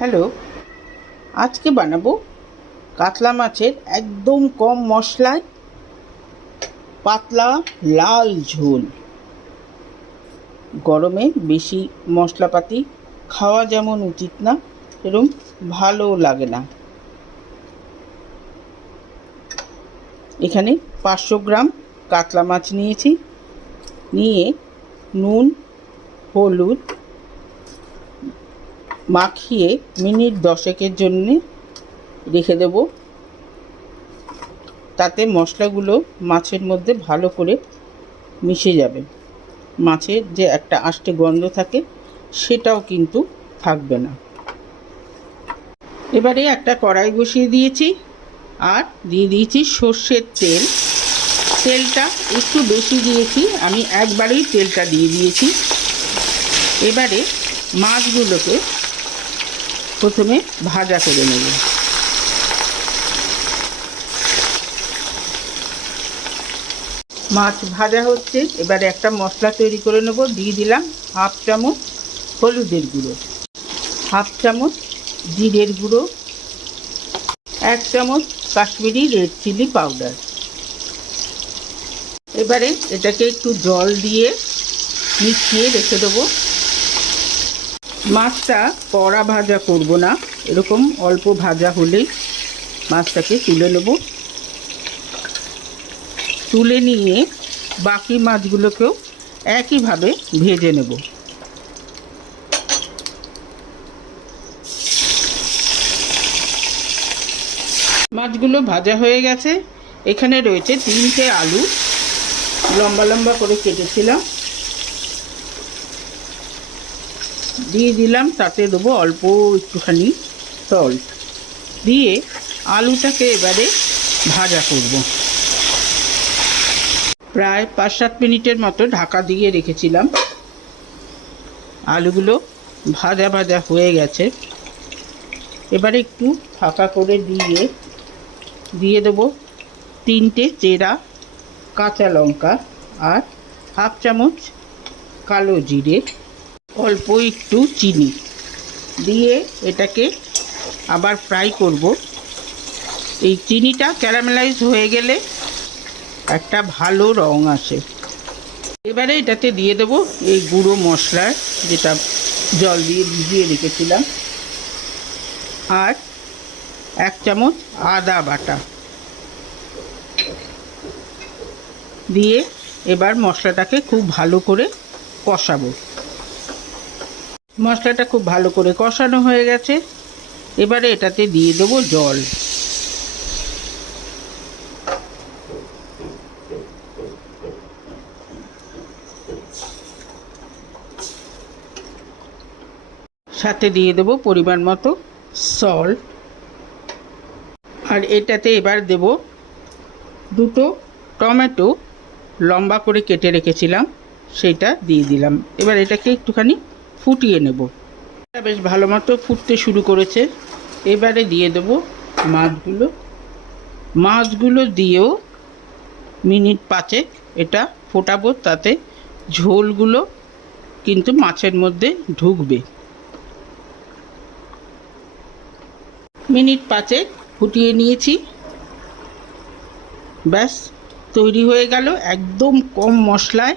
Hello, আজকে বানাবো কাতলা মাছের একদম কম মশলায় পাতলা লাল ঝোল। গরমে বেশি মশলাপাতি খাওয়া যেমন উচিত না, এরম ভালো লাগে না। এখানে পাঁচশো গ্রাম কাতলা মাছ নিয়েছি। নিয়ে নুন, হলুদ মাখিয়ে মিনিট দশেকের জন্য রেখে দেব। তাতে মশলাগুলো মাছের মধ্যে ভালো করে মিশে যাবে। মাছের যে একটা আষ্টে গন্ধ থাকে, সেটাও কিন্তু থাকবে না। এবারে একটা কড়াই বসিয়ে দিয়েছি আর দিয়ে দিয়েছি সর্ষের তেল। তেলটা একটু বেশি দিয়েছি, আমি একবারেই তেলটা দিয়ে দিয়েছি। এবারে মাছগুলোকে প্রথমে ভাজা করে নেব। মাছ ভাজা হচ্ছে, এবারে একটা মশলা তৈরি করে নেব, দিয়ে দিলাম হাফ চামচ হলুদের গুঁড়ো। হাফ চামচ জিরের গুঁড়ো, এক চামচ কাশ্মীরি রেড চিলি পাউডার। এবারে এটাকে একটু জল দিয়ে মিশিয়ে রেখে দেবো। মাছটা কড়া ভাজা করব না, এরকম অল্প ভাজা হলেই মাছটাকে তুলে নেব। তুলে নিয়ে বাকি মাছগুলোকেও একইভাবে ভেজে নেব। মাছগুলো ভাজা হয়ে গেছে। এখানে রয়েছে তিনটে আলু। লম্বা লম্বা করে কেটেছিলাম। দিয়ে দিলাম, তাতে দেবো অল্প একটুখানি সল্ট দিয়ে আলুটাকে এবারে ভাজা করব। প্রায় পাঁচ সাত মিনিটের মতো ঢাকা দিয়ে রেখেছিলাম। আলুগুলো ভাজা ভাজা হয়ে গেছে। এবারে একটু ফাঁকা করে দিয়ে দিয়ে দেবো তিনটে চেরা কাঁচা লঙ্কা আর হাফ চামচ কালো জিরে। অল্প একটু চিনি দিয়ে এটাকে আবার ফ্রাই করব। এই চিনিটা ক্যারামেলাইজ হয়ে গেলে একটা ভালো রং আসে। এবারে এটাতে দিয়ে দেবো এই গুঁড়ো মশলার যেটা জল দিয়ে ভিজিয়ে রেখেছিলাম। আর এক চামচ আদা বাটা দিয়ে এবার মশলাটাকে খুব ভালো করে কষাবো। মশলাটা খুব ভালো করে কষানো হয়ে গেছে। এবারে এটাতে দিয়ে দেবো জল। সাথে দিয়ে দেবো পরিমাণ মতো সল্ট আর এটাতে এবার দেব দুটো টমেটো। লম্বা করে কেটে রেখেছিলাম, সেটা দিয়ে দিলাম। এবার এটাকে একটুখানি ফুটিয়ে নেব। বেশ ভালো মতো ফুটতে শুরু করেছে। এবারে দিয়ে দেব মাছগুলো। মাছগুলো দিয়েও মিনিট পাঁচেক এটা ফোটাবো, তাতে ঝোলগুলো কিন্তু মাছের মধ্যে ঢুকবে। মিনিট পাঁচেক ফুটিয়ে নিয়েছি। ব্যাস, তৈরি হয়ে গেল একদম কম মশলায়